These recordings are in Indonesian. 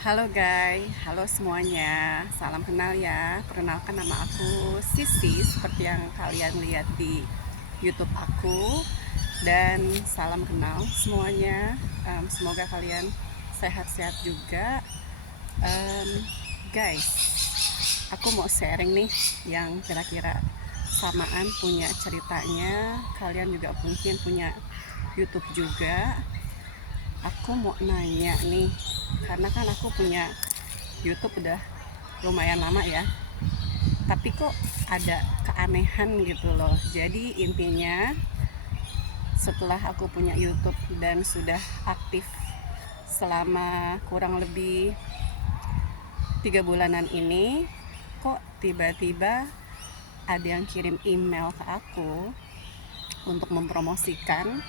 Halo guys, halo semuanya. Salam kenal ya. Perkenalkan nama aku Sisi seperti yang kalian lihat di YouTube aku. Dan salam kenal semuanya. Semoga kalian sehat-sehat juga. Guys, aku mau sharing nih yang kira-kira samaan punya ceritanya. Kalian juga mungkin punya YouTube juga. Aku mau nanya nih, karena kan aku punya YouTube udah lumayan lama ya, tapi kok ada keanehan gitu loh. Jadi intinya setelah aku punya YouTube dan sudah aktif selama kurang lebih 3 bulanan ini, kok tiba-tiba ada yang kirim email ke aku untuk mempromosikan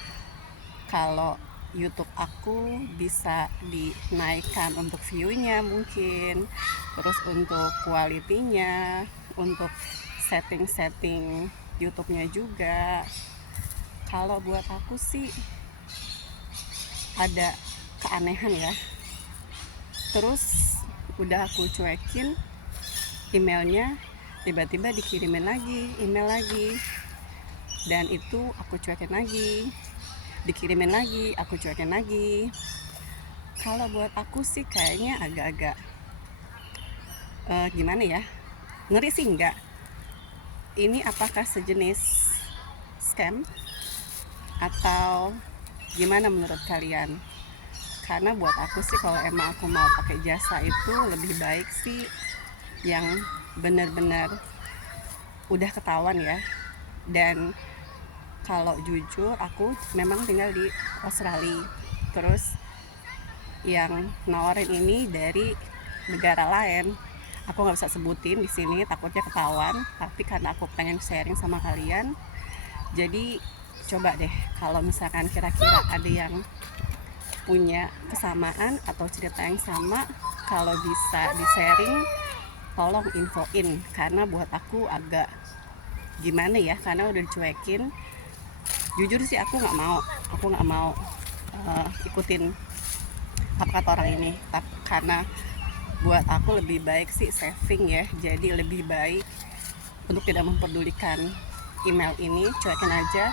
kalau YouTube aku bisa dinaikkan untuk view-nya mungkin, terus untuk kualitinya, untuk setting-setting YouTube-nya juga. Kalau buat aku sih ada keanehan ya. Terus udah aku cuekin emailnya, tiba-tiba dikirimin lagi email lagi, dan itu aku cuekin lagi, dikirimin lagi, aku cuekin lagi. Kalau buat aku sih kayaknya agak-agak gimana ya, ngeri sih enggak. Ini apakah sejenis scam atau gimana menurut kalian? Karena buat aku sih kalau emang aku mau pakai jasa itu lebih baik sih yang benar-benar udah ketahuan ya. Dan kalau jujur aku memang tinggal di Australia, terus yang nawarin ini dari negara lain. Aku nggak bisa sebutin di sini, takutnya ketahuan. Tapi karena aku pengen sharing sama kalian, jadi coba deh kalau misalkan kira-kira ada yang punya kesamaan atau cerita yang sama, kalau bisa di sharing, tolong infoin. Karena buat aku agak gimana ya, karena udah dicuekin. Jujur sih aku nggak mau ikutin apa kata orang ini. Tapi karena buat aku lebih baik sih saving ya, jadi lebih baik untuk tidak memperdulikan email ini, cuekin aja.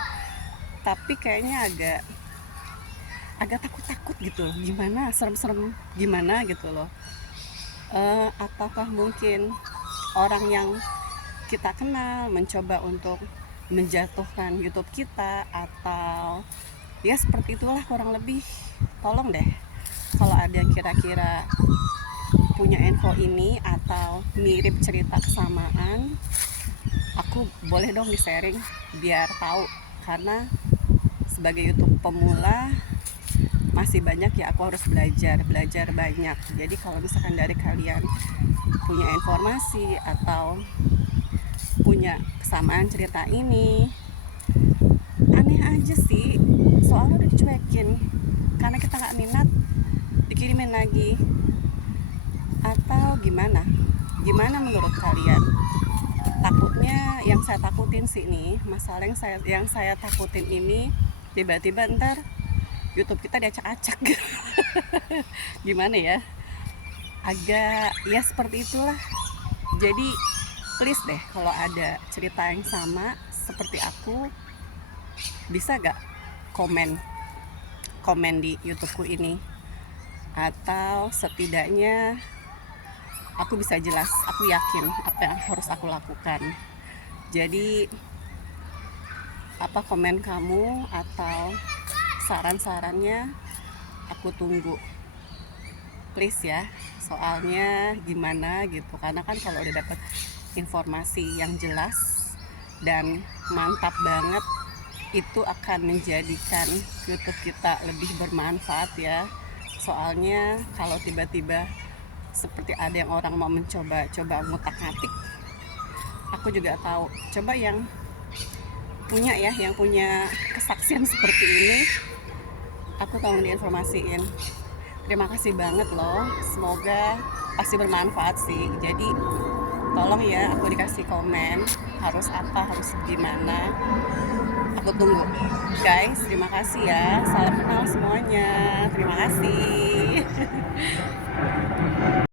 Tapi kayaknya agak takut-takut gitu, gimana, serem-serem gimana gitu loh. Apakah mungkin orang yang kita kenal mencoba untuk menjatuhkan YouTube kita, atau ya seperti itulah kurang lebih. Tolong deh kalau ada yang kira-kira punya info ini atau mirip cerita kesamaan, aku boleh dong di sharing biar tahu. Karena sebagai YouTube pemula masih banyak ya, aku harus belajar banyak. Jadi kalau misalkan dari kalian punya informasi atau punya kesamaan cerita ini, aneh aja sih, soalnya udah dicuekin karena kita nggak minat, dikirimin lagi. Atau gimana menurut kalian? Takutnya, yang saya takutin sih nih, masalah yang saya takutin ini, tiba-tiba ntar YouTube kita diacak-acak. Gimana ya, agak ya seperti itulah. Jadi please deh kalau ada cerita yang sama seperti aku, bisa gak komen komen di YouTubeku ini, atau setidaknya aku bisa jelas, aku yakin apa yang harus aku lakukan. Jadi apa komen kamu atau saran-sarannya aku tunggu, please ya. Soalnya gimana gitu, karena kan kalau udah dapat informasi yang jelas dan mantap banget, itu akan menjadikan YouTube kita lebih bermanfaat ya. Soalnya kalau tiba-tiba seperti ada yang orang mau mencoba ngutak-ngatik, aku juga tahu. Coba yang punya kesaksian seperti ini, aku tolong diinformasiin. Terima kasih banget loh, semoga pasti bermanfaat sih. Jadi tolong ya, aku dikasih komen harus apa, harus gimana, aku tunggu guys. Terima kasih ya, salam kenal semuanya, terima kasih.